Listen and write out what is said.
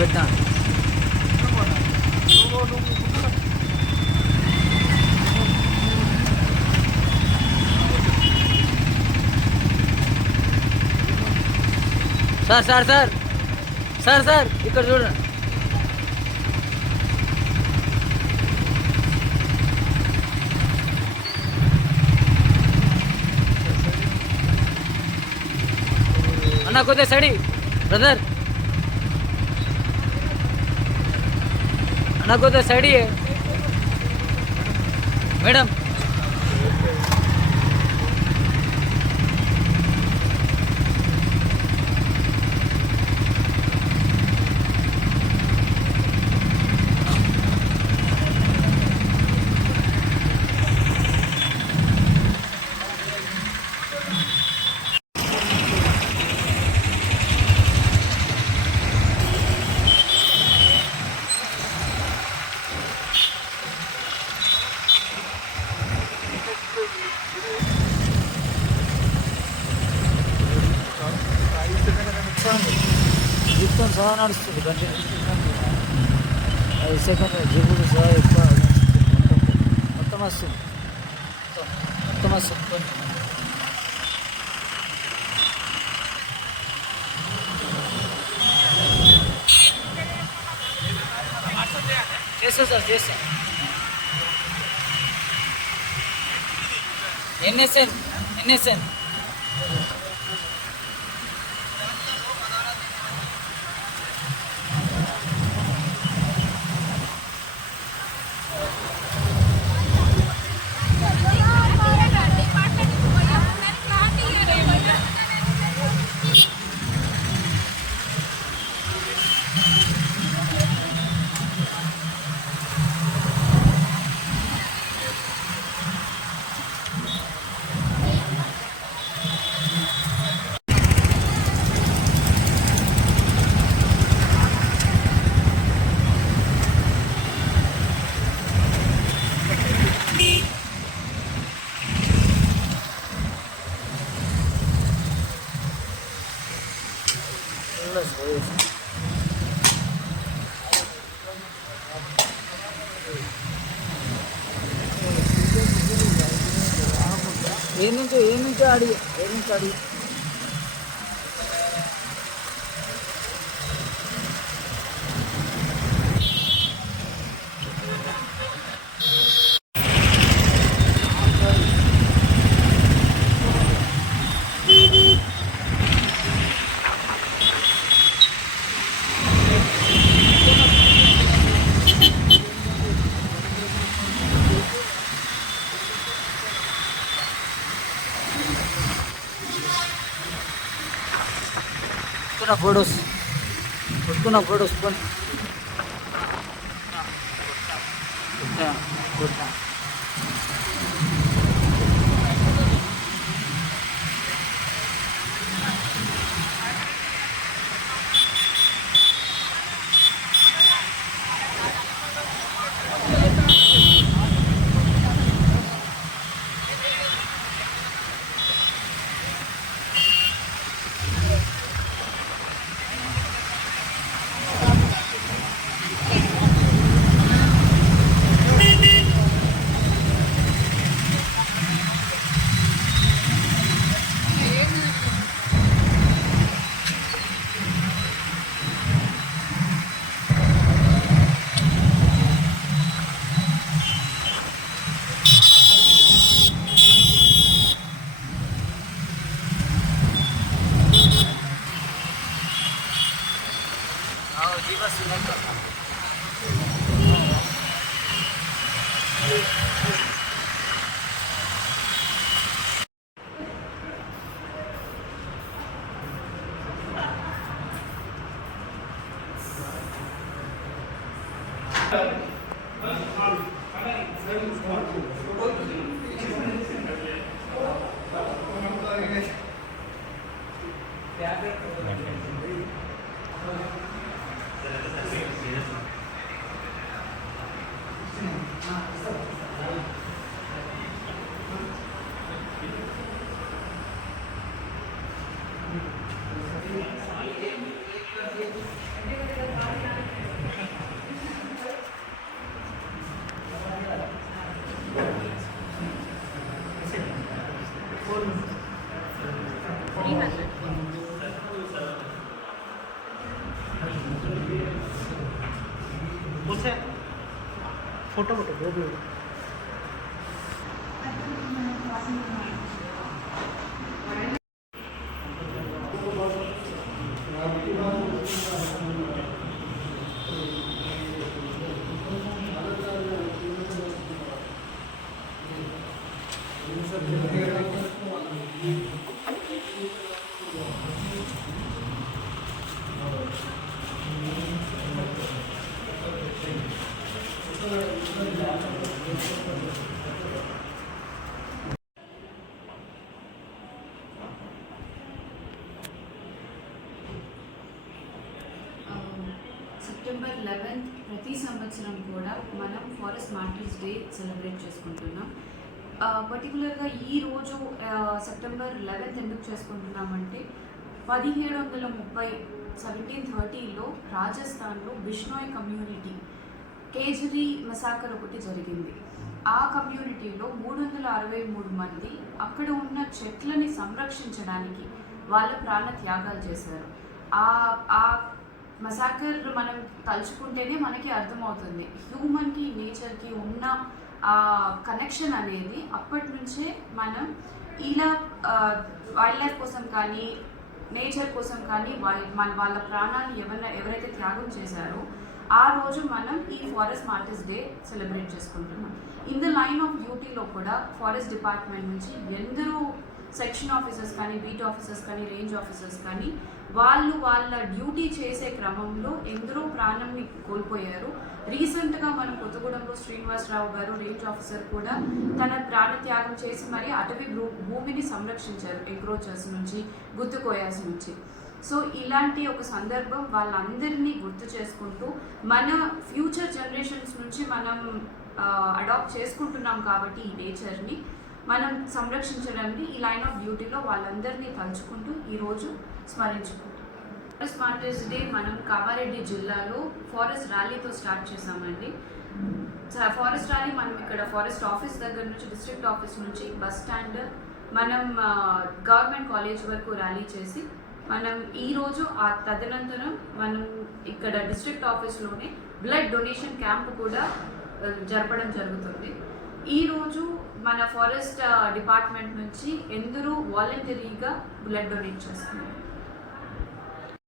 పెట్టినా sir sir sir sir sir ఇక్కడ చూడండి. అన్న కొద్దిగా సడి బ్రదర్, అన్న కొద్దిగా సడి మేడం. జీవితం సహా నడుస్తుంది కంటిన్యూ 5 సెకండ్లు జీవుడు సహా ఎక్కువ మొత్తం వస్తుంది, మొత్తం వస్తుంది. చేస్తా సార్ చేస్తా. ఎన్ఎస్ఎన్ ఏ నుంచి అడిగి కొట్టుకున్న ఫొటోస్ కొని ఫోటో ఫోటో బేబీ సెప్టెంబర్ 11 ప్రతి సంవత్సరం కూడా మనం ఫారెస్ట్ మార్టర్స్ డే సెలబ్రేట్ చేసుకుంటున్నాం. పర్టికులర్గా ఈరోజు సెప్టెంబర్ 11 ఎందుకు చేసుకుంటున్నామంటే 1730లో రాజస్థాన్లో బిష్నోయ్ కమ్యూనిటీ కేజరీ మసాకర్ ఒకటి జరిగింది. ఆ కమ్యూనిటీలో 363 మంది అక్కడ ఉన్న చెట్లని సంరక్షించడానికి వాళ్ళ ప్రాణ త్యాగాలు చేశారు. ఆ మసాకర్ మనం తలుచుకుంటేనే మనకి అర్థమవుతుంది హ్యూమన్కి నేచర్కి ఉన్న ఆ కనెక్షన్ అనేది. అప్పటి నుంచే మనం ఇలా వైల్డ్ లైఫ్ కోసం కానీ నేచర్ కోసం కానీ వాళ్ళ ప్రాణాన్ని ఎవరైతే త్యాగం చేశారో ఆ రోజు మనం ఈ ఫారెస్ట్ మార్టర్స్ డే సెలబ్రేట్ చేసుకుంటున్నాం. ఇన్ ద లైన్ ఆఫ్ డ్యూటీలో కూడా ఫారెస్ట్ డిపార్ట్మెంట్ నుంచి ఎందరో సెక్షన్ ఆఫీసర్స్ కానీ బీట్ ఆఫీసర్స్ కానీ రేంజ్ ఆఫీసర్స్ కానీ వాళ్ళ డ్యూటీ చేసే క్రమంలో ఎందరో ప్రాణంని కోల్పోయారు. రీసెంట్గా మనం కొత్తగూడెంలో శ్రీనివాసరావు గారు రేంజ్ ఆఫీసర్ కూడా తన ప్రాణత్యాగం చేసి మరి అటవీ భూమిని సంరక్షించారు ఎంక్రోచర్స్ నుంచి, గుత్తుకోయాస్ నుంచి. సో ఇలాంటి ఒక సందర్భం వాళ్ళందరినీ గుర్తు చేసుకుంటూ మన ఫ్యూచర్ జనరేషన్స్ నుంచి మనం అడాప్ట్ చేసుకుంటున్నాం కాబట్టి ఈ నేచర్ని మనం సంరక్షించడానికి ఈ లైన్ ఆఫ్ డ్యూటీలో వాళ్ళందరినీ తలుచుకుంటూ ఈరోజు స్మరించుకుంటాం. ఫారెస్ట్ మార్టర్స్ డే మనం కామారెడ్డి జిల్లాలో ఫారెస్ట్ ర్యాలీతో స్టార్ట్ చేసామండి. ఫారెస్ట్ ర్యాలీ మనం ఇక్కడ ఫారెస్ట్ ఆఫీస్ దగ్గర నుంచి, డిస్ట్రిక్ట్ ఆఫీస్ నుంచి బస్ స్టాండ్, మనం గవర్నమెంట్ కాలేజ్ వరకు ర్యాలీ చేసి మనం ఈరోజు తదనంతరం మనం ఇక్కడ డిస్ట్రిక్ట్ ఆఫీస్లోనే బ్లడ్ డొనేషన్ క్యాంప్ కూడా జరపడం జరుగుతుంది. ఈరోజు మన ఫారెస్ట్ డిపార్ట్మెంట్ నుంచి ఎందరో వాలంటరీగా బ్లడ్ డొనేట్ చేస్తున్నారు.